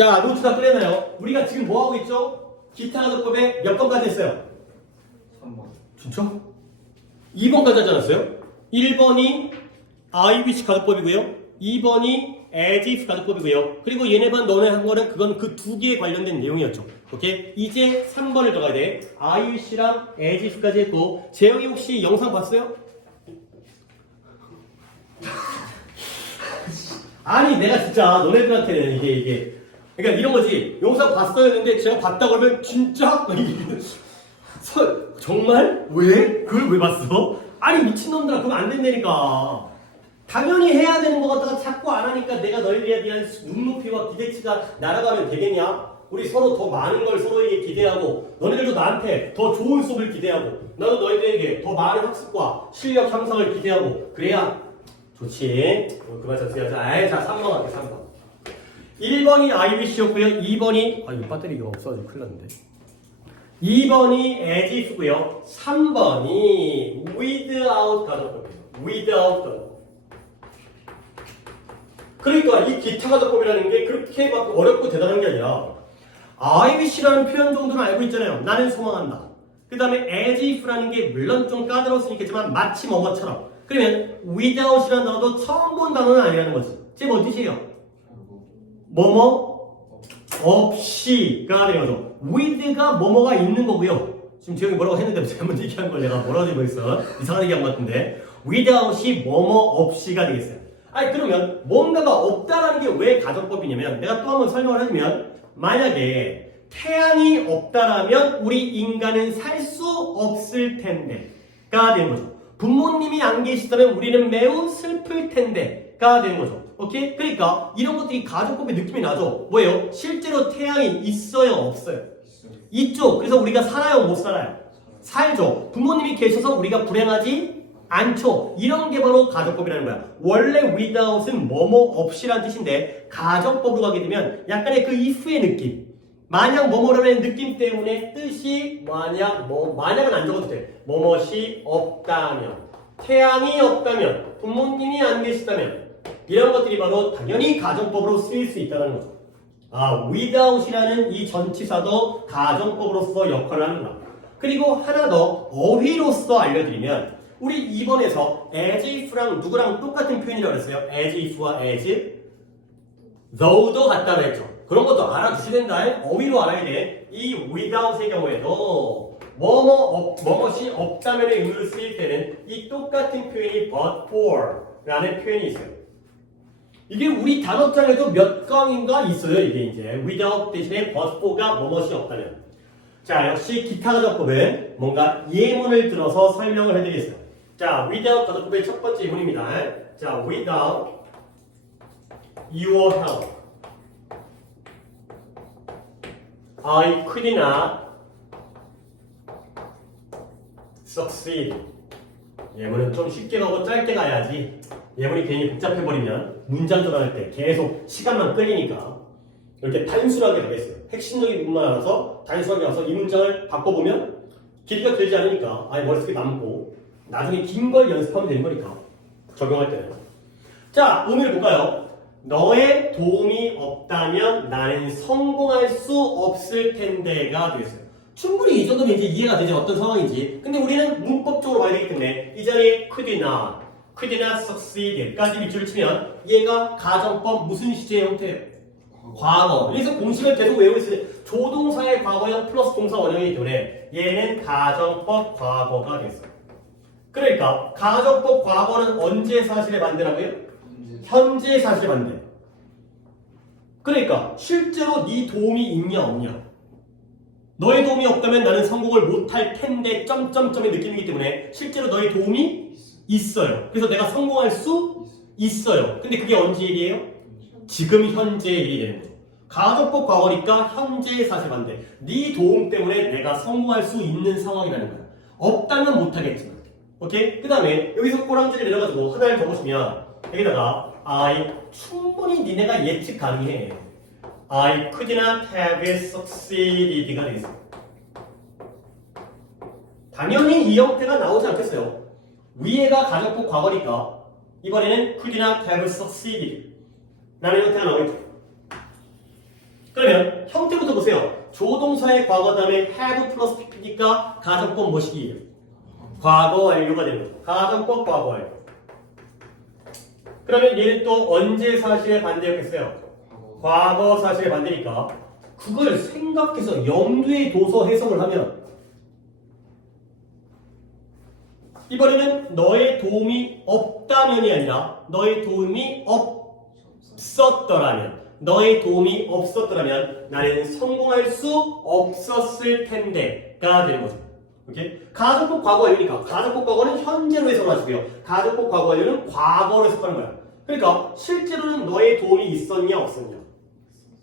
자, 노트 다 끝냈나요? 우리가 지금 뭐 하고 있죠? 기타 가정법에 몇 번까지 했어요? 3번. 진짜? 2번까지 하지 않았어요? 1번이 I wish 가정법이고요. 2번이 as if 가정법이고요. 그리고 얘네반 너네 한 거는 그건 그 두 개에 관련된 내용이었죠. 오케이? 이제 3번을 들어가야 돼. I wish랑 as if까지 했고, 재영이 혹시 영상 봤어요? 아니 내가 진짜 너네들한테는 이게 그러니까 이런 거지. 영상 봤어야 했는데 제가 봤다 그러면 진짜 정말? 왜? 그걸 왜 봤어? 아니 미친놈들아 그럼 안 된다니까. 당연히 해야 되는 거 갖다가 자꾸 안 하니까 내가 너희들에 대한 눈높이와 기대치가 날아가면 되겠냐? 우리 서로 더 많은 걸 서로에게 기대하고 너희들도 나한테 더 좋은 수업을 기대하고 나도 너희들에게 더 많은 학습과 실력 향상을 기대하고 그래야 좋지. 그만 자세하자. 자 3번 할게 3번. 1번이 I wish였고요. 2번이 이거 배터리가 없어가지고 큰일 났는데. 2번이 as if고요. 3번이 without 가정법이에요. without 가정법. 그러니까 이 기타 가정법이라는 게 그렇게 막 어렵고 대단한 게 아니라 I wish라는 표현 정도는 알고 있잖아요. 나는 소망한다. 그 다음에 as if라는 게 물론 좀 까다로웠으니까지만 마치 뭐뭐처럼. 그러면 without이라는 단어도 처음 본 단어는 아니라는 거지. 쟤 뭐 뜻이에요? 뭐뭐 없이가 되는 거죠. with가 뭐뭐가 있는 거고요. 지금 재영이 뭐라고 했는데 잘못 얘기한 걸 내가 뭐라고 되고 있어. 이상하게 얘기한 것 같은데 without이 뭐뭐 없이가 되겠어요. 아니 그러면 뭔가가 없다라는 게 왜 가정법이냐면 내가 또 한번 설명을 해주면 만약에 태양이 없다라면 우리 인간은 살 수 없을 텐데가 되는 거죠. 부모님이 안 계시다면 우리는 매우 슬플 텐데가 되는 거죠. 오케이? 그러니까 이런 것들이 가정법의 느낌이 나죠. 뭐예요? 실제로 태양이 있어요? 없어요? 있죠. 그래서 우리가 살아요? 못 살아요? 살죠. 부모님이 계셔서 우리가 불행하지 않죠. 이런 게 바로 가정법이라는 거야. 원래 without은 뭐뭐 없이라는 뜻인데 가정법으로 가게 되면 약간의 그 if의 느낌. 만약 뭐뭐라는 느낌 때문에 뜻이 만약은 안 적어도 돼. 뭐뭐이 없다면, 태양이 없다면, 부모님이 안 계시다면 이런 것들이 바로 당연히 가정법으로 쓰일 수 있다는 거죠. without이라는 이 전치사도 가정법으로서 역할을 합니다. 그리고 하나 더 어휘로서 알려드리면 우리 2번에서 as if랑 누구랑 똑같은 표현이라고 했어요. as if와 as though도 같다고 했죠. 그런 것도 알아두셔야 된다. 어휘로 알아야 돼. 이 without의 경우에도 뭐뭐이 없다면의 의미를 쓰일 때는 이 똑같은 표현이 but for 라는 표현이 있어요. 이게 우리 단어장에도 몇 강인가 있어요. 이게 이제 without 대신에 but for가 뭐뭐이 없다면. 자, 역시 기타 가정법은 뭔가 예문을 들어서 설명을 해드리겠어요. 자, without 가정법의 첫 번째 예문입니다. 자, without your help I could not succeed. 예문은 좀 쉽게 가고 짧게 가야지. 예문이 괜히 복잡해버리면 문장 전환할 때 계속 시간만 끌리니까 이렇게 단순하게 가겠어요. 핵심적인 부분만 알아서 단순하게 가서 이 문장을 바꿔보면 길이가 길지 않으니까 아예 머릿속에 남고 나중에 긴 걸 연습하면 되는 거니까 적용할 때는. 자, 의미를 볼까요? 너의 도움이 없다면 나는 성공할 수 없을 텐데가 되겠어요. 충분히 이 정도면 이제 이해가 되죠. 어떤 상황인지. 근데 우리는 문법적으로 봐야 되기 때문에 이 자리에 could not succeed까지 밑줄을 치면 얘가 가정법 무슨 시제의 형태예요? 과거. 그래서 공식을 계속 외우고 있어요. 조동사의 과거형 플러스 동사 원형이기 때문에 얘는 가정법 과거가 되겠어요. 그러니까 가정법 과거는 언제 사실에 반대라고요? 현재 사실에 반대. 그러니까 실제로 네 도움이 있냐 없냐. 너의 도움이 없다면 나는 성공을 못할 텐데 점점점의 느낌이기 때문에 실제로 너의 도움이 있어요. 그래서 내가 성공할 수 있어요. 근데 그게 언제 일이에요? 지금 현재 일이 되는 거죠. 가정법 과거니까 현재의 사실 반대. 네 도움 때문에 내가 성공할 수 있는 상황이라는 거야. 없다면 못하겠지만. 오케이? 그 다음에 여기서 꼬랑지를 내려가지고 하나를 더 보시면 여기다가 충분히 니네가 예측 가능해. I could not have succeeded가 되겠어요. 당연히 이 형태가 나오지 않겠어요. 위에가 가정법 과거니까 이번에는 could not have succeeded 라는 형태가 나오겠죠. 그 그러면 형태부터 보세요. 조동사의 과거 다음에 have 플러스 pp니까 가정법 뭐시기예요? 과거 완료가 되는 거죠. 가정법 과거 완료. 그러면 얘는 또 언제 사실의 반대였겠어요? 과거 사실의 반대니까 그걸 생각해서 염두에 둬서 해석을 하면 이번에는 너의 도움이 없다면이 아니라 너의 도움이 없었더라면 너의 도움이 없었더라면 나는 성공할 수 없었을 텐데가 되는 거죠. 오케이? 가정법 과거 완료니까 가정법 과거는 현재로 해석을 하시고요. 가정법 과거 완료는 과거로 해석하는 거야. 그러니까 실제로는 너의 도움이 있었냐 없었냐?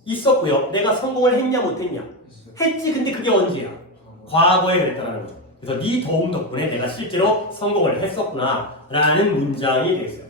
있었고요. 내가 성공을 했냐 못했냐? 했지. 근데 그게 언제야? 과거에 그랬다라는 거죠. 그래서 네 도움 덕분에 내가 실제로 성공을 했었구나 라는 문장이 되겠어요.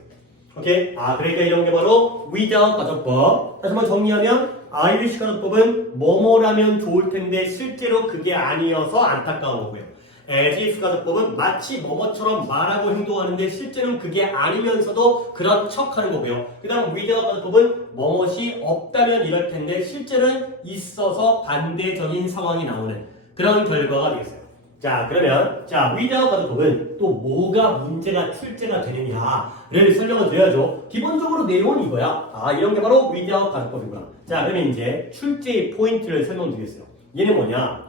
오케이? 그러니까 이런 게 바로 without 가정법. 다시 한번 정리하면 아이리시 가정법은 뭐뭐라면 좋을 텐데 실제로 그게 아니어서 안타까운 거고요. as if 가정법은 마치 뭐뭐처럼 말하고 행동하는데 실제로는 그게 아니면서도 그런 척하는 거고요. 그 다음 without 가정법은 뭐뭇이 없다면 이럴 텐데 실제로는 있어서 반대적인 상황이 나오는 그런 결과가 되겠어요. 자, 그러면 without 가정법은 또 뭐가 문제가 출제가 되느냐를 설명을 드려야죠. 기본적으로 내용은 이거야. 이런 게 바로 without 가정법이구나. 자, 그러면 이제 출제의 포인트를 설명드리겠어요. 얘는 뭐냐?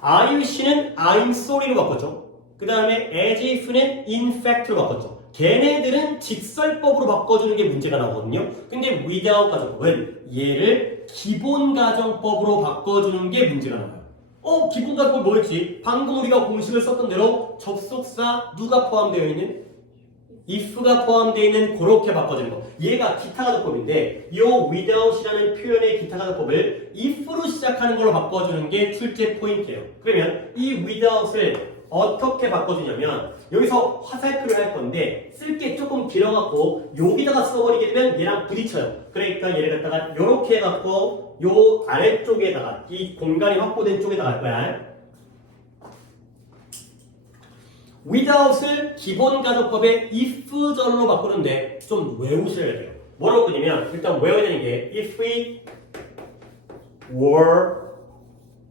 I wish는 I'm sorry로 바꿨죠. 그 다음에 as if는 in fact로 바꿨죠. 걔네들은 직설법으로 바꿔주는 게 문제가 나오거든요. 근데 without 가정법은 얘를 기본 가정법으로 바꿔주는 게 문제가 나와요. 기본 가정법 뭐였지? 방금 우리가 공식을 썼던 대로 접속사 누가 포함되어 있는? if가 포함되어 있는 그렇게 바꿔주는 거. 얘가 기타 가정법인데 이 without이라는 표현의 기타 가정법을 if로 시작하는 걸로 바꿔주는 게 출제 포인트예요. 그러면 이 without을 어떻게 바꿔주냐면 여기서 화살표를 할 건데 쓸 게 조금 길어갖고 여기다가 써버리게 되면 얘랑 부딪혀요. 그러니까 얘를 갖다가 이렇게 해갖고 요 아래쪽에다가 이 공간이 확보된 쪽에다가 할 거야. without을 기본 가정법의 if절로 바꾸는데 좀 외우셔야 돼요. 뭐라고 바꾸냐면 일단 외워야 되는 게 if it were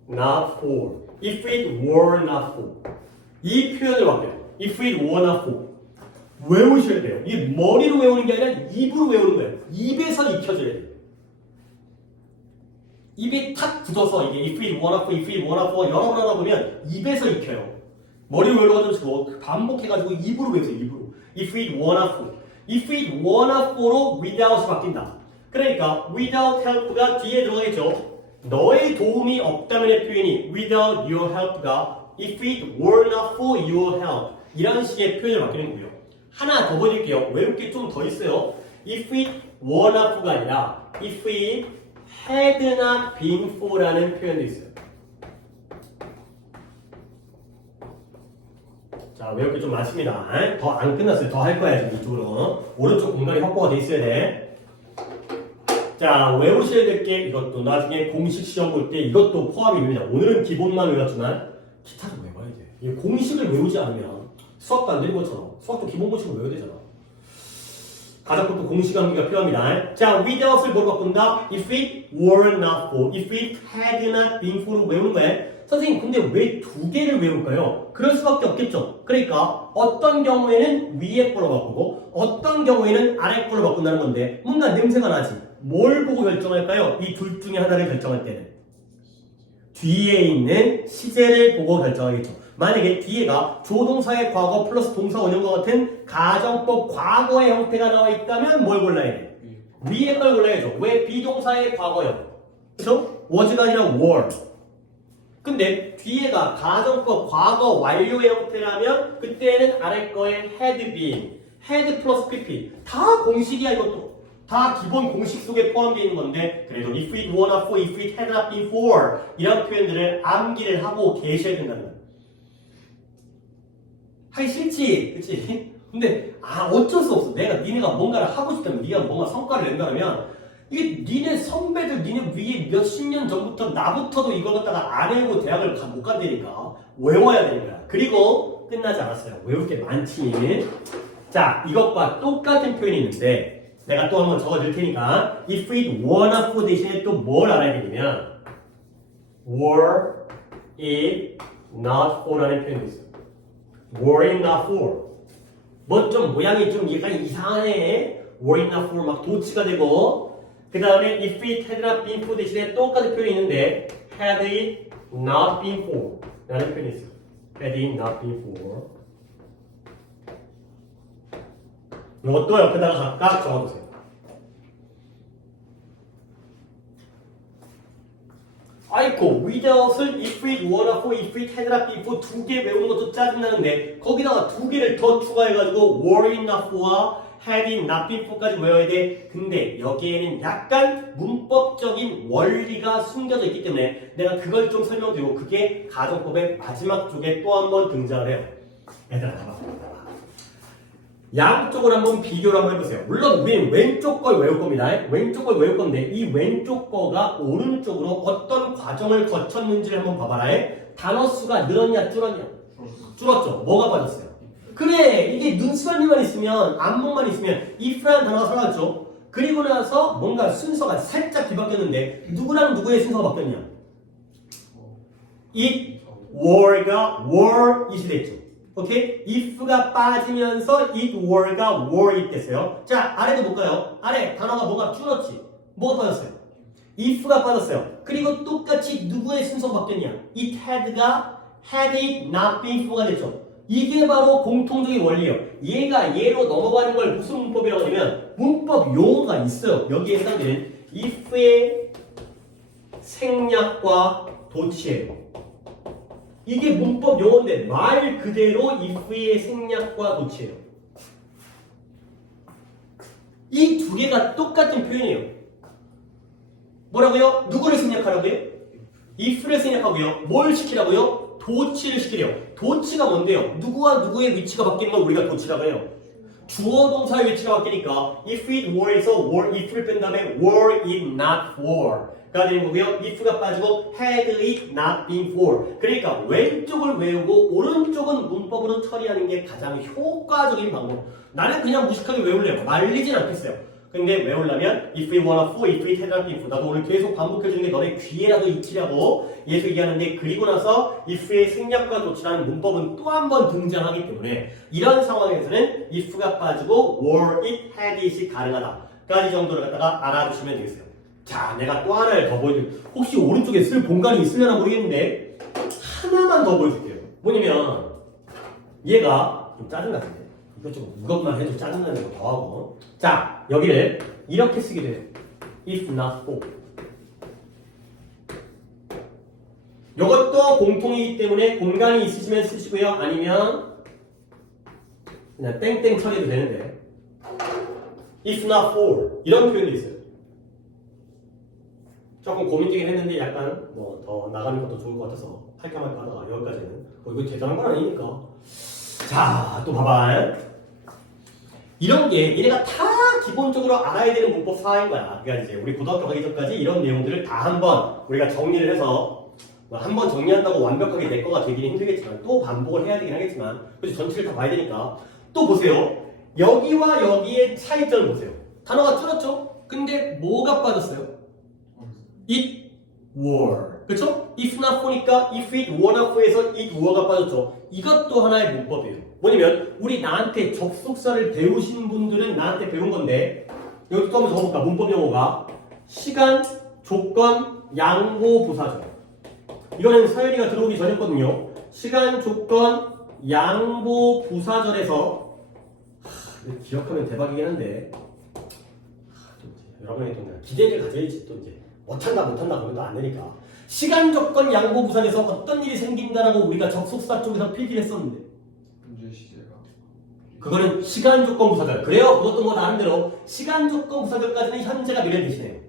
not for, if it were not for 이 표현을 바꿔요. if it were not for 외우셔야 돼요. 이게 머리로 외우는 게 아니라 입으로 외우는 거예요. 입에서 익혀져야 돼요. 입에 탁 굳어서 이게 if it were not for, if it were not for 여러 번 하다 보면 입에서 익혀요. 머리로 외워가지고 반복해가지고 입으로 외우세요. 입으로. If it were not for. If it were not for로 without이 바뀐다. 그러니까 without help가 뒤에 들어가겠죠. 너의 도움이 없다면의 표현이 without your help가 if it were not for your help 이런 식의 표현을 바뀌는 거고요. 하나 더 보여드릴게요. 외울 게 좀 더 있어요. If it were not for가 아니라 if it had not been for라는 표현도 있어요. 자, 외울 게 좀 많습니다. 더 안 끝났어요. 더 할 거야, 지금 이쪽으로. 오른쪽 공간이 확보가 돼 있어야 돼. 자, 외우셔야 될 게 이것도 나중에 공식 시험 볼 때 이것도 포함이 됩니다. 오늘은 기본만 외웠지만 기타도 외워야 돼. 이 공식을 외우지 않으면 수학도 안 되는 것처럼 수학도 기본 공식을 외워야 되잖아. 가정법도 공식 암기가 필요합니다. 자, without을 뭐로 바꾼다? If it were not for, if it had not been for로 외우는 거예요. 선생님, 근데 왜 두 개를 외울까요? 그럴 수밖에 없겠죠. 그러니까 어떤 경우에는 위에 걸로 바꾸고 어떤 경우에는 아래 걸로 바꾼다는 건데 뭔가 냄새가 나지. 뭘 보고 결정할까요? 이 둘 중에 하나를 결정할 때는 뒤에 있는 시제를 보고 결정하겠죠. 만약에 뒤에가 조동사의 과거 플러스 동사 원형과 같은 가정법 과거의 형태가 나와 있다면 뭘 골라야 돼? 위에 걸 골라야죠. 왜 비동사의 과거형? 그렇죠? was가 아니라 were. 근데 뒤에가 가정법 과거 완료의 형태라면 그때는 아래 거에 had been, had 플러스 pp 다 공식이야. 이것도 다 기본 공식 속에 포함되어 있는 건데 그래도 if it were not for, if it had not been for 이런 표현들을 암기를 하고 계셔야 된다는 거예요. 하기 싫지, 그치? 근데 어쩔 수 없어. 니네가 뭔가를 하고 싶다면, 네가 뭔가 성과를 낸다면 이게 니네 선배들, 니네 위에 몇십 년 전부터 나부터도 이걸 갖다가 안 외우고 대학을 못 간다니까 외워야 되는 거야. 그리고 끝나지 않았어요. 외울 게 많지. 자, 이것과 똑같은 표현이 있는데 내가 또 한번 적어줄 테니까 if it weren't for 대신에 또 뭘 알아야 되냐면 were it not for라는 표현이 있어요. were it not for 뭐 좀 모양이 좀 약간 이상하네. were it not for 막 도치가 되고 그 다음에 if it had not been for 대신에 똑같은 표현이 있는데 had it not been for 라는 표현이 있어요. had it not been for 이것도 옆에다가 각각 적어두세요. 아이고 without을 if it weren't for, if it had not been for 두 개 외우는 것도 짜증나는데 거기다가 두 개를 더 추가해가지고 were it not for와 had it not been for까지 외워야 돼. 근데 여기에는 약간 문법적인 원리가 숨겨져 있기 때문에 내가 그걸 좀 설명드리고 그게 가정법의 마지막 쪽에 또 한 번 등장을 해요. 얘들아 봐봐. 양쪽을 한번 비교를 한번 해보세요. 물론 우리는 왼쪽 걸 외울 겁니다. 왼쪽 걸 외울 건데 이 왼쪽 거가 오른쪽으로 어떤 과정을 거쳤는지를 한번 봐봐라. 단어 수가 늘었냐 줄었냐? 줄었죠. 뭐가 빠졌어요? 그래 이게 눈시간리만 있으면 안목만 있으면 if라는 단어가 사라졌죠. 그리고 나서 뭔가 순서가 살짝 뒤바뀌었는데 누구랑 누구의 순서가 바뀌었냐? it, were가 were, it이 됐죠. 오케이? if가 빠지면서 it were가 were it 됐어요. 자, 아래도 볼까요? 아래 단어가 뭐가 줄었지? 뭐가 빠졌어요? if가 빠졌어요. 그리고 똑같이 누구의 순서가 바뀌었냐? it had가 had it not been for가 됐죠. 이게 바로 공통적인 원리예요. 얘가 얘로 넘어가는 걸 무슨 문법이라고 하냐면 문법 용어가 있어요. 여기에 해당되는 if의 생략과 도치예요. 이게 문법 용어인데 말 그대로 if의 생략과 도치예요. 이 두 개가 똑같은 표현이에요. 뭐라고요? 누구를 생략하라고요? if를 생략하고요. 뭘 시키라고요? 도치를 시키래요. 도치가 뭔데요? 누구와 누구의 위치가 바뀌는 걸 우리가 도치라고 해요. 주어 동사의 위치가 바뀌니까 if it were에서 were if를 뺀 다음에 were it not for 가 되는 거고요. if가 빠지고 had it not been for. 그러니까 왼쪽을 외우고 오른쪽은 문법으로 처리하는 게 가장 효과적인 방법. 나는 그냥 무식하게 외울래요. 말리진 않겠어요. 근데 외우려면 if it weren't for, if it had not been for. 나도 오늘 계속 반복해주는 게 너네 귀에라도 익히려고 예수 얘기하는데 그리고 나서 if의 생략과 도치라는 문법은 또 한 번 등장하기 때문에 이런 상황에서는 if가 빠지고 were it, had it이 가능하다까지 정도를 갖다가 알아두시면 되겠어요. 자, 내가 또 하나를 더 보여줄게요. 혹시 오른쪽에 쓸 공간이 있으려나 모르겠는데 하나만 더 보여줄게요. 뭐냐면 얘가 좀 짜증나는데 이거 좀 이것만 해도 짜증나는 거 더 하고 자, 여기를 이렇게 쓰게 돼요. if not for 이것도 공통이기 때문에 공간이 있으시면 쓰시고요. 아니면 그냥 땡땡 처리해도 되는데 if not for 이런 표현도 있어요. 조금 고민되긴 했는데 약간 뭐 더 나가는 것도 좋을 것 같아서 할까 말까 하다가 여기까지는 이거 대단한 건 아니니까 자, 또 봐봐. 이런 게 얘네가 다 기본적으로 알아야 되는 문법 사항인 거야. 그러니까 이제 우리 고등학교 가기 전까지 이런 내용들을 다 한번 우리가 정리를 해서 한번 정리한다고 완벽하게 내 거가 되기는 힘들겠지만 또 반복을 해야 되긴 하겠지만 그래서 전체를 다 봐야 되니까 또 보세요. 여기와 여기의 차이점을 보세요. 단어가 줄었죠? 근데 뭐가 빠졌어요? it were. 그쵸? if not for니까 if it were not for에서 it were가 빠졌죠. 이것도 하나의 문법이에요. 뭐냐면 우리 나한테 접속사를 배우신 분들은 나한테 배운 건데 여기 또 한번 적어볼까? 문법 용어가 시간, 조건, 양보, 부사절. 이거는 서연이가 들어오기 전이었거든요. 시간, 조건, 양보, 부사절에서 기억하면 대박이긴 한데 여러분의 또 기대를 가져야지 또 이제 못한다 그러면 또 안 되니까 시간, 조건, 양보, 부사절에서 어떤 일이 생긴다라고 우리가 접속사 쪽에서 필기를 했었는데 그거는 시간, 조건, 부사절. 그래요. 그것도 뭐 나름대로 시간, 조건, 부사절까지는 현재가 미래 대신해요.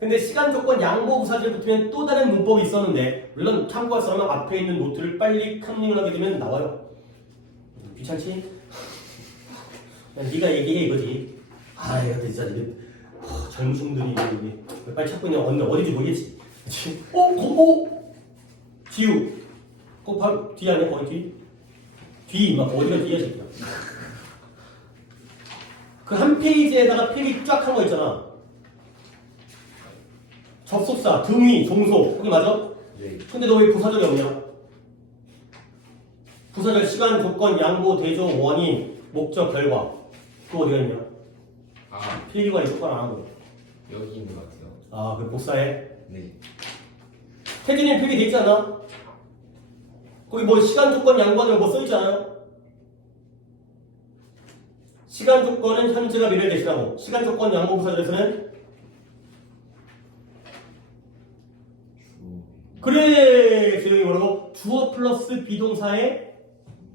근데 시간, 조건, 양보, 부사절 붙으면 또 다른 문법이 있었는데 물론 참고할 사람은 앞에 있는 노트를 빨리 컨닝을 하게 되면 나와요. 귀찮지? 네가 얘기해 이거지. 아, 근데 진짜 이게 젊은이들이 이게 빨리 찾고 있냐 어딘지 모르겠지. 뒤우. 그 바로 뒤 아니야? 거기 뒤? 뒤 막 어디가 뒤야 새끼야. 그 한 페이지에다가 필기 쫙 한 거 있잖아. 접속사, 등위, 종속. 거기 맞아? 네. 근데 너 왜 부사절이 없냐? 부사절 시간, 조건, 양보, 대조, 원인, 목적, 결과. 그거 어디가 있냐? 아, 필기가 똑바로 안 하고. 여기 있는 것 같아요. 아, 그 복사해. 네. 태진이 필기 돼 있지 않아? 거기 뭐 시간, 조건, 양보하면 뭐 써있잖아요? 시간 조건은 현재가 미래를 대신하고 시간 조건 양보 부사절에서는 그래 제형이 뭐라고? 주어 플러스 비동사의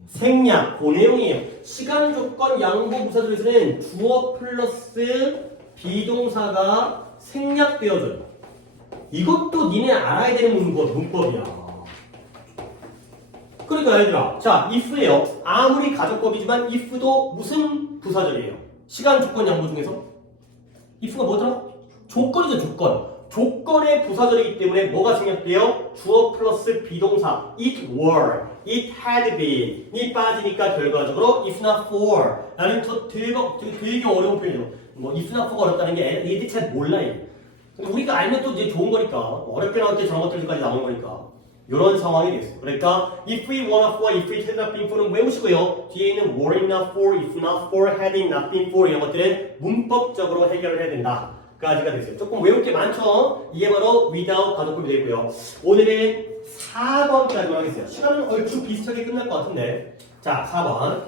생략 그 내용이에요. 시간 조건 양보 부사절에서는 주어 플러스 비동사가 생략되어져요. 이것도 니네 알아야 되는 문법이야. 그러니까 얘들아, 자, if예요. 아무리 가정법이지만 if도 무슨 부사절이에요? 시간 조건 양보 중에서 if가 뭐더라? 조건이죠, 조건. 조건의 부사절이기 때문에 뭐가 생략돼요? 주어 플러스 비동사 it were, it had been 이 빠지니까 결과적으로 if not for 라는 되게 어려운 표현이죠. 뭐 if not for가 어렵다는 게 애들이 잘 몰라요. 근데 우리가 알면 또 이제 좋은 거니까 어렵게 나올 때 저런 것들까지 나오는 거니까 이런 상황이 되겠어요. 그러니까 if we wanna for, if we had not been for는 외우시고요. 뒤에 있는 were not for, if not for, had not been for 이런 것들은 문법적으로 해결을 해야 된다. 까지가 됐어요. 조금 외울 게 많죠? 이게 바로 without 가정법이 되고요. 오늘은 4번까지만 하겠어요. 시간은 얼추 비슷하게 끝날 것 같은데 자 4번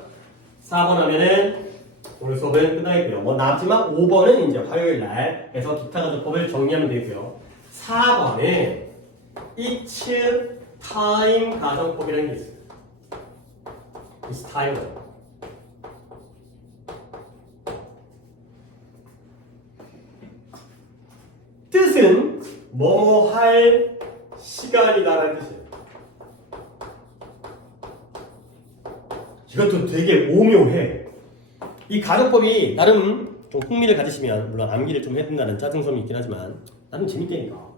4번 하면은 오늘 수업은 끝나겠고요. 뭐 남지만 5번은 이제 화요일 날 해서 기타 가정법을 정리하면 되고요. 4번은 each time 가정법이라는 게 있어요. each time 뜻은 뭐 할 시간이다라는 뜻이에요. 이것도 되게 오묘해. 이 가정법이 나름 좀 흥미를 가지시면 물론 암기를 좀 해야 된다는 짜증섬이 있긴 하지만 나름 재밌다니까.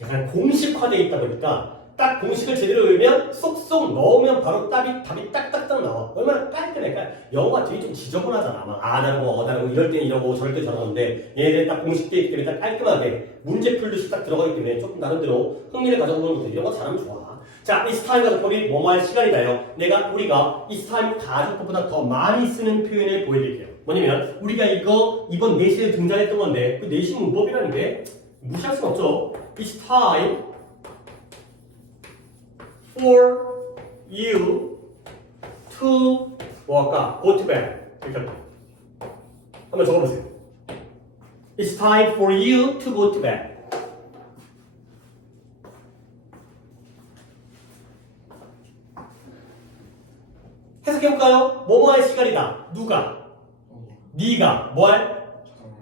약간 공식화되어 있다 보니까 딱 공식을 제대로 외우면 쏙쏙 넣으면 바로 답이 딱딱딱 나와. 얼마나 깔끔해. 영어가 되게 좀 지저분하잖아. 막 다른 거, 다른 거, 이럴 땐 이러고 저럴 땐 저러는데 얘네들 딱 공식되어 있기 때문에 딱 깔끔하게 문제 풀듯이 딱 들어가기 때문에 조금 나름대로 흥미를 가져보는 것들 이런 거 잘하면 좋아. 자, 이 스타일 가정법이 뭐뭐 할 시간이다요. 우리가 이 스타일 가정법보다 더 많이 쓰는 표현을 보여드릴게요. 뭐냐면 우리가 이거 이번 내신에 등장했던 건데 그 내신 문법이라는 게 무시할 수는 없죠. It's time for you to 뭐할까? Go to bed. 이렇게 할게요. 한번 적어보세요. It's time for you to go to bed. 해석해볼까요? 뭐뭐 할 시간이다. 누가? 네가 뭐 할?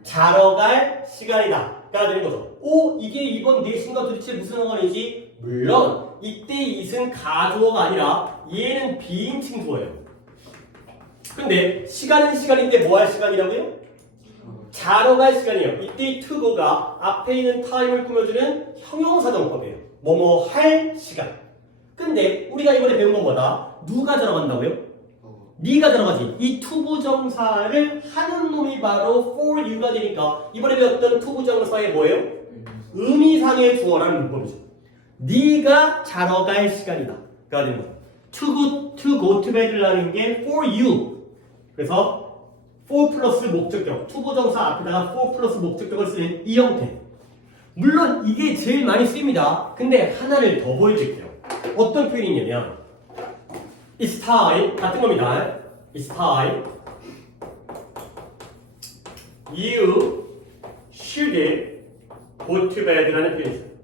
자러 갈 시간이다. 가 되는 거죠. 오, 이게 이번 내신과 도대체 무슨 상관이지? 물론 이때 it은 가주어가 아니라 얘는 비인칭 주어예요. 근데 시간은 시간인데 뭐 할 시간이라고요? 자러 갈 시간이에요. 이때 to go가 앞에 있는 time을 꾸며주는 형용사정법이에요. 뭐뭐 할 시간. 근데 우리가 이번에 배운 건 뭐다? 누가 자러 간다고요? 네가 들어가지. 이 투부정사를 하는 놈이 바로 for you가 되니까 이번에 배웠던 투부정사의 뭐예요? 의미상의 주어라는 문법이죠. 네가 자러 갈 시간이다. 가 되는 거죠. to go to bed라는 게 for you. 그래서 for 플러스 목적격. 투부정사 앞에다가 for 플러스 목적격을 쓰는 이 형태. 물론 이게 제일 많이 쓰입니다. 근데 하나를 더 보여드릴게요. 어떤 표현이냐면 It's time 같은 겁니다. It's time you should go to bed라는 표현이 있어요.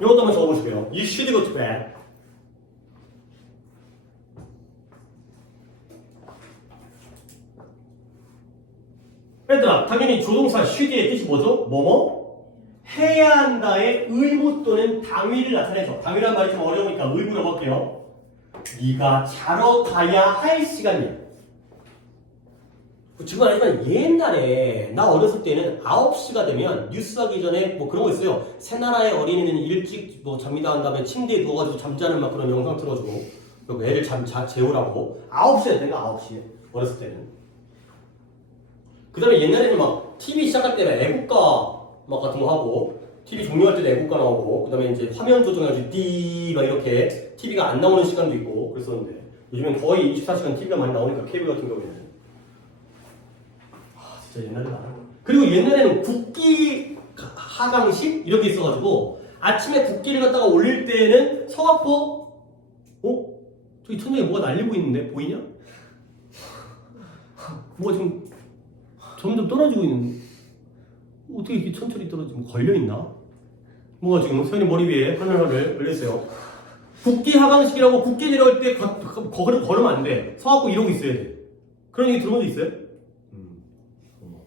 이것도 한번 적어보실게요. You should go to bed. 얘들아, 당연히 조동사 should의 뜻이 뭐죠? 뭐뭐? 해야 한다의 의무 또는 당위를 나타내죠. 당위란 말이 좀 어려우니까 의무로 볼게요. 네가 자러 가야 할 시간이야. 지금 아니지만 옛날에 나 어렸을 때는 9시가 되면 뉴스 하기 전에 뭐 그런 거 있어요. 새나라의 어린이는 일찍 뭐 잠이다 한 다음에 침대에 누워가지고 잠자는 막 그런 영상 틀어주고 그리고 애를 재우라고 9시에 되니까 9시에 어렸을 때는. 그 다음에 옛날에는 막 TV 시작할 때는 애국가 막 같은 거 하고 TV 종료할 때도 애국가 나오고 그 다음에 이제 화면 조정해가지고 막 이렇게 TV가 안 나오는 시간도 있고 그랬었는데 요즘엔 거의 24시간 TV가 많이 나오니까 케이블 같은 경우에는 진짜 옛날에 많아. 그리고 옛날에는 국기 하강식 이렇게 있어가지고 아침에 국기를 갖다가 올릴 때는 서갖고 저기 천장에 뭐가 날리고 있는데 보이냐? 뭐가 지금 점점 떨어지고 있는데 어떻게 이렇게 천천히 떨어지고 걸려있나? 뭐가 지금 서현이 머리 위에 하늘하늘 걸려있어요. 국기 하강식이라고 국기 내려올 때 걸으면 안 돼. 서갖고 이러고 있어야 돼. 그런 얘기 들어본 적 있어요?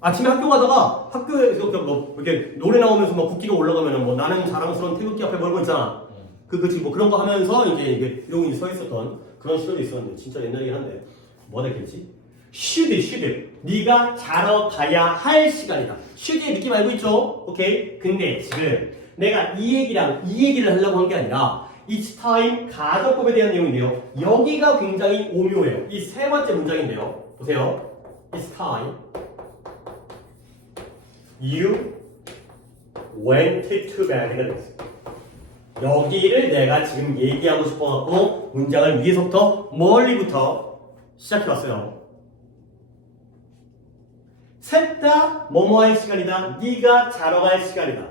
아침에 학교 가다가 학교에서 뭐 이렇게 노래 나오면서 뭐 국기가 올라가면은 뭐 나는 자랑스러운 태극기 앞에 걸고 있잖아. 그치 뭐 그런 거 하면서 이게 이러고 이제 서 있었던 그런 시절도 있었는데 진짜 옛날이긴 한데 뭐가 됐겠지? should 네가 자러 가야 할 시간이다. should의 느낌 알고 있죠? 오케이. 근데 지금 내가 이 얘기를 하려고 한 게 아니라 each time 가정법에 대한 내용인데요. 여기가 굉장히 오묘해요. 이 세 번째 문장인데요. 보세요. each time You went to bed가 됐어요. 여기를 내가 지금 얘기하고 싶어갖고 문장을 위에서부터 멀리부터 시작해봤어요. 셋 다 뭐뭐 할 시간이다. 네가 자러 갈 시간이다.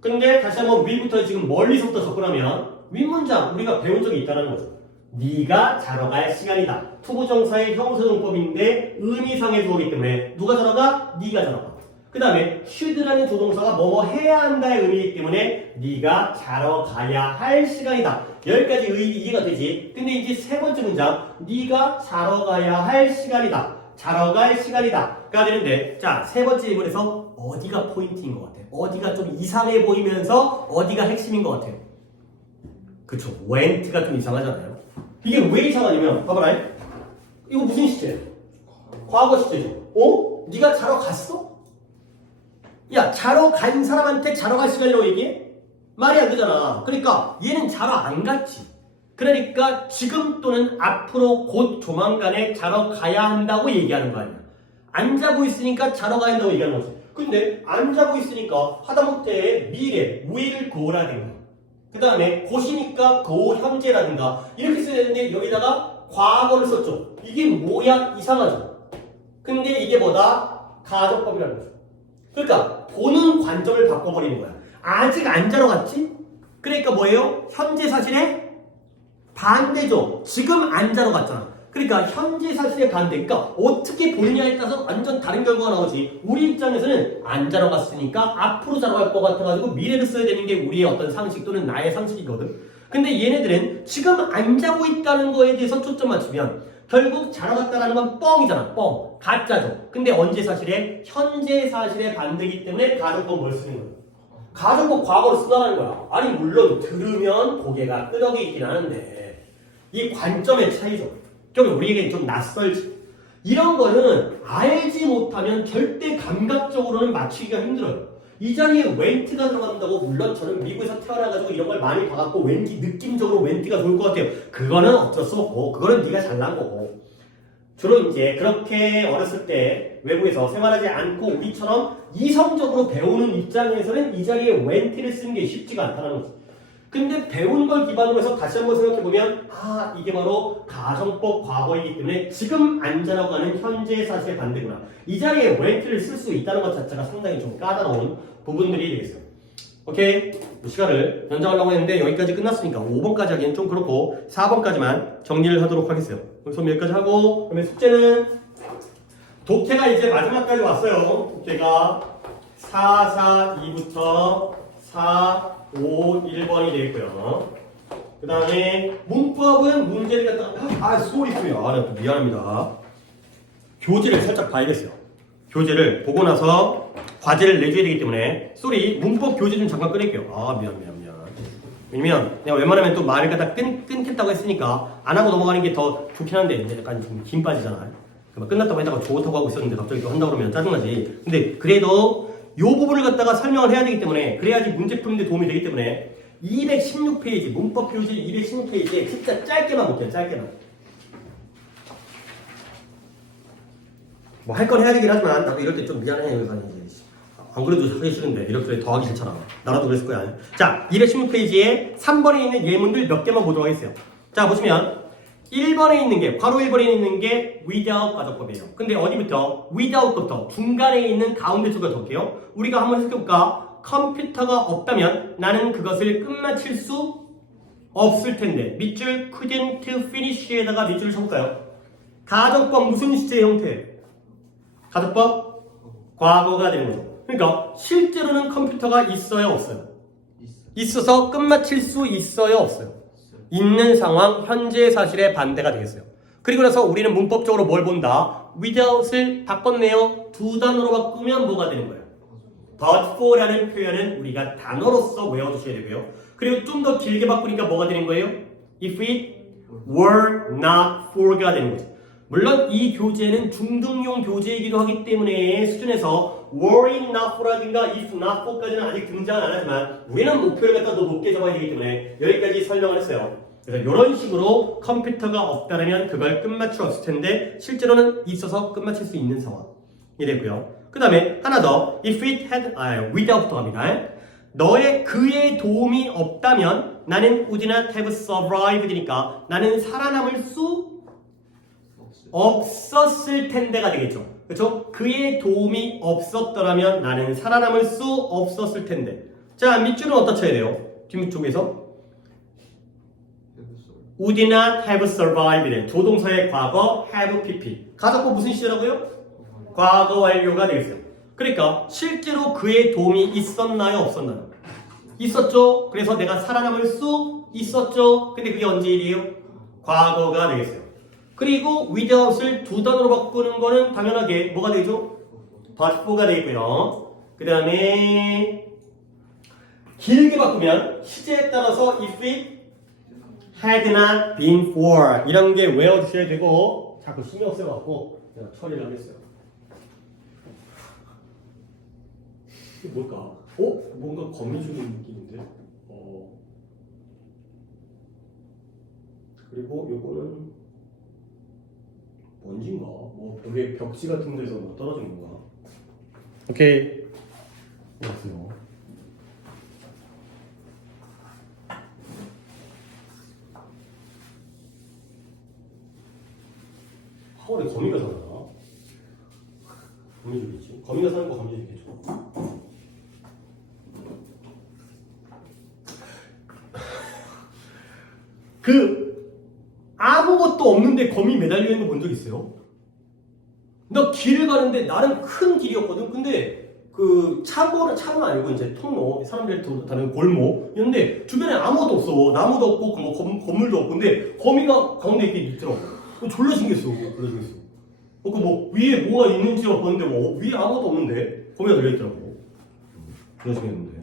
근데 다시 한번 위부터 지금 멀리서부터 접근하면 윗문장 우리가 배운 적이 있다는 거죠. 네가 자러 갈 시간이다. 투부정사의 형사용법인데 의미상의 주어이기 때문에 누가 자러 가? 네가 자러 가. 그 다음에 should라는 조동사가 뭐뭐 해야 한다의 의미이기 때문에 네가 자러 가야 할 시간이다. 여기까지 이해가 되지. 근데 이제 세 번째 문장 네가 자러 가야 할 시간이다. 자러 갈 시간이다.가 되는데 자, 세 번째 질문에서 어디가 포인트인 것 같아요? 어디가 좀 이상해 보이면서 어디가 핵심인 것 같아요? 그쵸. went가 좀 이상하잖아요. 이게 왜 이상하냐면 봐봐라. 이거 무슨 시제예요? 과거 시제죠. 네가 자러 갔어? 야, 자러 간 사람한테 자러 갈 시간이라고 얘기해? 말이 안 되잖아. 그러니까 얘는 자러 안 갔지. 그러니까 지금 또는 앞으로 곧 조만간에 자러 가야 한다고 얘기하는 거 아니야. 안 자고 있으니까 자러 가야 한다고 얘기하는 거지. 근데 안 자고 있으니까 하다못해 미래, will go라든가 그 다음에 곧이니까 go 현재라든가 이렇게 써야 되는데 여기다가 과거를 썼죠. 이게 뭐야? 이상하죠. 근데 이게 뭐다? 가정법이라는 거죠. 그러니까 보는 관점을 바꿔버리는 거야. 아직 안 자러 갔지? 그러니까 뭐예요? 현재 사실의 반대죠. 지금 안 자러 갔잖아. 그러니까 현재 사실의 반대. 그러니까 어떻게 보느냐에 따라서 완전 다른 결과가 나오지. 우리 입장에서는 안 자러 갔으니까 앞으로 자러 갈 것 같아가지고 미래를 써야 되는 게 우리의 어떤 상식 또는 나의 상식이거든. 근데 얘네들은 지금 안 자고 있다는 거에 대해서 초점 맞추면 결국 자러 갔다라는 건 뻥이잖아. 뻥. 가짜죠. 근데 언제 사실에? 현재 사실의 반대이기 때문에 가정법 뭘 쓰는 거야? 가정법 과거로 쓰라는 거야. 아니 물론 들으면 고개가 끄덕이긴 하는데 이 관점의 차이죠. 좀 우리에게 좀 낯설지. 이런 거는 알지 못하면 절대 감각적으로는 맞추기가 힘들어요. 이 자리에 went가 들어간다고 물론 저는 미국에서 태어나가지고 이런 걸 많이 봐갖고 왠지 느낌적으로 went가 좋을 것 같아요. 그거는 어쩔 수 없고 그거는 네가 잘난 거고. 주로 이제 그렇게 어렸을 때 외국에서 생활하지 않고 우리처럼 이성적으로 배우는 입장에서는 이 자리에 went를 쓰는 게 쉽지가 않다는 거죠. 근데 배운 걸 기반으로 해서 다시 한번 생각해보면 이게 바로 가정법 과거이기 때문에 지금 안 자라고 하는 현재 사실의 반대구나. 이 자리에 went를 쓸 수 있다는 것 자체가 상당히 좀 까다로운 부분들이 되겠어요. 오케이? 시간을 연장하려고 했는데 여기까지 끝났으니까 5번까지 하기엔 좀 그렇고 4번까지만 정리를 하도록 하겠어요. 그래서 여기까지 하고 그러면 숙제는 독해가 이제 마지막까지 왔어요. 독해가 4, 4, 2부터 4, 5, 1번이 되겠고요. 그 다음에 문법은 문제를 갖다가 소리 미안합니다. 교재를 살짝 봐야겠어요. 교재를 보고 나서 과제를 내줘야 되기 때문에 문법 교재 좀 잠깐 끊을게요. 미안. 왜냐면 내가 웬만하면 또 말을 갖다 끊겠다고 했으니까 안 하고 넘어가는 게 더 좋긴 한데 이제 약간 좀 김 빠지잖아요. 끝났다고 해다가 좋다고 하고 있었는데 갑자기 또 한다고 그러면 짜증나지. 근데 그래도 이 부분을 갖다가 설명을 해야 되기 때문에 그래야지 문제 푸는데 도움이 되기 때문에 216페이지 문법 표지 216페이지에 진짜 짧게만 볼게요. 짧게만. 뭐 할 건 해야 되긴 하지만 나도 이럴 때 좀 미안해. 여기서 안 그래도 하기 싫은데 이렇게 더 하기 싫잖아. 나라도 그랬을 거야. 자, 216페이지에 3번에 있는 예문들 몇 개만 보도록 하겠어요. 자, 보시면 1번에 있는 게 바로 1번에 있는 게 without 가정법이에요. 근데 어디부터? without부터 중간에 있는 가운데 쪽을 볼게요. 우리가 한번 해볼까? 컴퓨터가 없다면 나는 그것을 끝마칠 수 없을 텐데 밑줄 couldn't finish에다가 밑줄을 쳐볼까요? 가정법 무슨 시제 형태? 가정법 과거가 되는 거죠. 그러니까 실제로는 컴퓨터가 있어요, 없어요? 있어서 끝마칠 수 있어요, 없어요? 있는 상황, 현재 사실의 반대가 되겠어요. 그리고 나서 우리는 문법적으로 뭘 본다? without을 바꿨네요. 두 단어로 바꾸면 뭐가 되는 거예요? but for라는 표현은 우리가 단어로서 외워두셔야 되고요. 그리고 좀 더 길게 바꾸니까 뭐가 되는 거예요? if it were not for가 되는 거죠. 물론 이 교재는 중등용 교재이기도 하기 때문에 수준에서 were it not for라든가 if not for까지는 아직 등장은 안 하지만 우리는 목표를 갖다 더 높게 잡아야 되기 때문에 여기까지 설명을 했어요. 그래서 이런 식으로 컴퓨터가 없다면 그걸 끝마칠 없을 텐데 실제로는 있어서 끝마칠 수 있는 상황이 되고요. 그 다음에 하나 더 if it had without부터 갑니다. 그의 도움이 없다면 나는 would not have survived니까 나는 살아남을 수 없었을 텐데가 되겠죠. 그렇죠? 그의 도움이 없었더라면 나는 살아남을 수 없었을 텐데. 자, 밑줄은 어디다 쳐야 돼요? 뒷쪽에서 would not have survived. 조동사의 과거 have pp. 가정법 무슨 시제라고요? 과거 완료가 되겠어요. 그러니까 실제로 그의 도움이 있었나요? 없었나요? 있었죠. 그래서 내가 살아남을 수 있었죠. 근데 그게 언제 일이에요? 과거가 되겠어요. 그리고 without을 두 단어로 바꾸는 거는 당연하게 뭐가 되죠? but for가 되겠고요. 그 다음에 길게 바꾸면 시제에 따라서 if it had not been for 이런 게 외워주셔야 되고 자꾸 신경 써갖고 제가 처리를 하겠어요. 이게 뭘까? 뭔가 거미줄인 느낌인데? 그리고 요거는 먼지인가? 뭐 벽에 벽지 같은 데서 뭐 떨어진 건가? 오케이. 고맙습니다. 하울에 거미가 살아나? 거미줄이지. 거미가 사는 거 거미줄이겠죠. 아무것도 없는데 거미 매달려 있는 거 본 적 있어요? 나 길을 가는데 나름 큰 길이었거든. 근데 차고는 아니고 이제 통로, 사람들이 다니는 골목이었는데 주변에 아무것도 없어. 나무도 없고 뭐 건물도 없고. 근데 거미가 가운데 이렇게 있더라고. 졸라 신기했어. 뭐 위에 뭐가 있는지 봤는데 뭐 위에 아무것도 없는데 거미가 달려있더라고. 그런 신기했는데.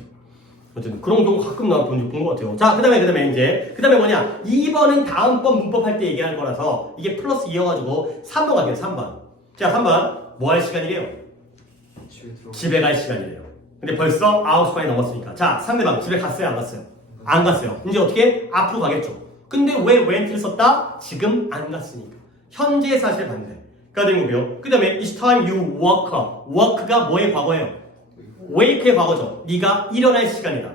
어쨌든 그런 경우 가끔 나 본 것 같아요. 자, 그 다음에 뭐냐? 2번은 다음번 문법 할 때 얘기하는 거라서 이게 플러스 이어가지고 3번 갈게요. 3번. 자, 3번 뭐 할 시간이래요? 집에 갈 시간이래요. 근데 벌써 9시 반이 넘었으니까. 자, 상대방 집에 갔어요? 안 갔어요? 안 갔어요. 이제 어떻게? 앞으로 가겠죠. 근데 왜 went를 썼다? 지금 안 갔으니까. 현재 사실 반대가 되는 거고요. 그 다음에 it's time you woke up. woke가 뭐의 과거예요? wake의 과거죠. 네가 일어날 시간이다.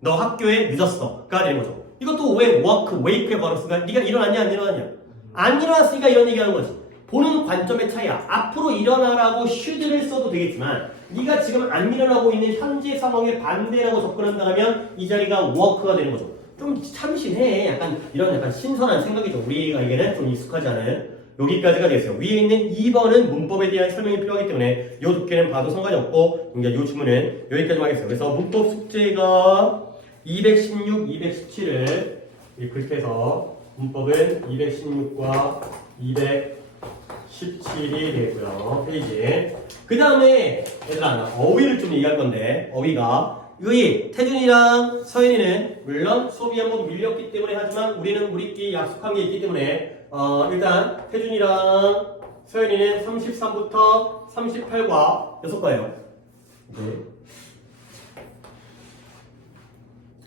너 학교에 늦었어가 되는 거죠. 이것도 왜 wake의 과거로 쓰니까 네가 일어났냐 안 일어났냐? 안 일어났으니까 이런 얘기하는 거지. 보는 관점의 차이야. 앞으로 일어나라고 should를 써도 되겠지만 네가 지금 안 일어나고 있는 현재 상황에 반대라고 접근한다면 이 자리가 work가 되는 거죠. 좀 참신해. 약간 신선한 생각이죠. 우리에게는 좀 익숙하지 않은 여기까지가 되겠어요. 위에 있는 2번은 문법에 대한 설명이 필요하기 때문에 이 두께는 봐도 상관이 없고 이 질문은 여기까지 하겠어요. 그래서 문법 숙제가 216, 217을 그렇게 해서 문법은 216과 217이 되겠고요. 페이지. 그 다음에 얘들아 어휘를 좀 얘기할 건데 어휘가 태준이랑 서현이는 물론 수업이 한번 밀렸기 때문에 하지만 우리는 우리끼리 약속한 게 있기 때문에 일단 태준이랑 서연이는 33부터 38과 6과예요. 네.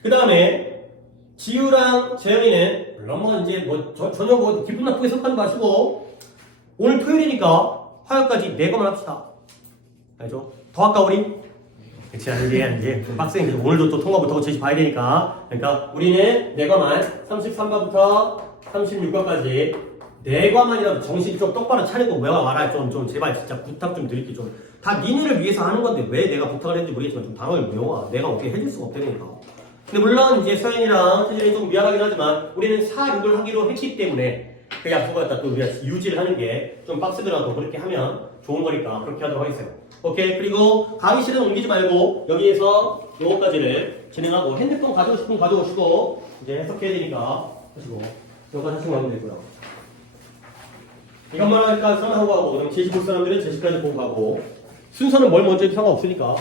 그 다음에 지우랑 재현이는 물론 뭐 이제 뭐 전혀 뭐 기분 나쁘게 생각하지 마시고 오늘 토요일이니까 화요일까지 4과만 합시다. 알죠? 더 할까 우리? 그치 이제 좀 빡세게 오늘도 또 통과부터 제시 봐야 되니까 그러니까 우리는 4과만 33과부터 36과까지 4과만이라도 정신 좀 똑바로 차리고 외워 와라. 좀 제발 진짜 부탁 좀 드릴게. 좀 다 니네를 위해서 하는 건데 왜 내가 부탁을 했는지 모르겠지만 좀 단어를 외워와. 내가 어떻게 해줄 수가 없다니까. 근데 물론 이제 서연이랑 태진이 좀 미안하긴 하지만 우리는 4, 6을 하기로 했기 때문에 그 약속을 갖다 또 우리가 유지를 하는 게 좀 빡세더라도 그렇게 하면 좋은 거니까 그렇게 하도록 하겠어요. 오케이. 그리고 강의실은 옮기지 말고 여기에서 요거까지를 진행하고 핸드폰 가지고 싶으면 가져오시고 이제 해석해야 되니까 하시고 요거 하시고 하면 되고요. 이것만 할까 하고 그럼 제시 볼 사람들은 제시까지 보고 가고 순서는 뭘 먼저 해도 상관없으니까